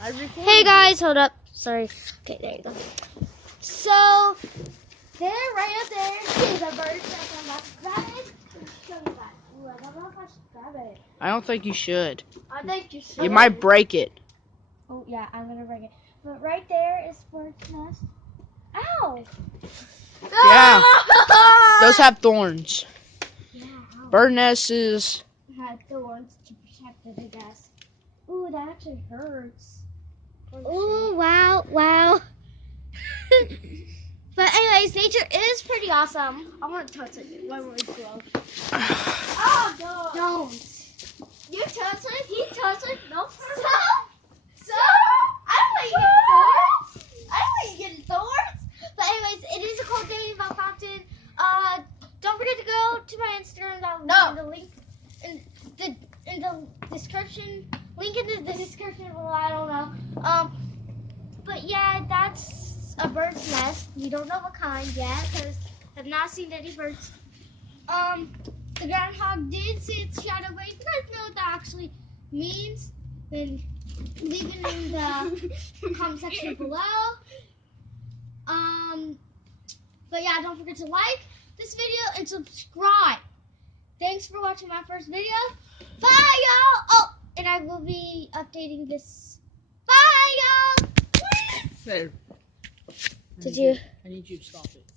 Hey guys, hold up. Sorry. Okay, there you go. So, there, right up there, is a bird's nest. I'm about to grab it. Show you guys. Ooh, I don't know if I should grab it. I don't think you should. I think you should. You might break it. Oh, yeah, I'm going to break it. But right there is bird's nest. Ow! Yeah. Those have thorns. Yeah, ow. Bird nests is... Had thorns to protect it, I guess. Ooh, that actually hurts. Ooh, wow, wow. But anyways, nature is pretty awesome. I want to touch it. Why won't we go? Oh, no. Don't. You touch it. He touch it. No. So? I don't want you getting thorns. I don't want you getting thorns. But anyways, it is a cold day in Mount Fountain. Don't forget to go to my Instagram. I'll leave the link in the description. Link in the description below. I don't know. But yeah, that's a bird's nest. We don't know what kind yet because I've not seen any birds. The groundhog did see its shadow, but if you guys know what that actually means, then leave it in the comment section below. But yeah, don't forget to like this video and subscribe. Thanks for watching my first video. Bye, y'all. Oh, and I will be updating this. Bye, y'all. There. Did you? I need you to stop it.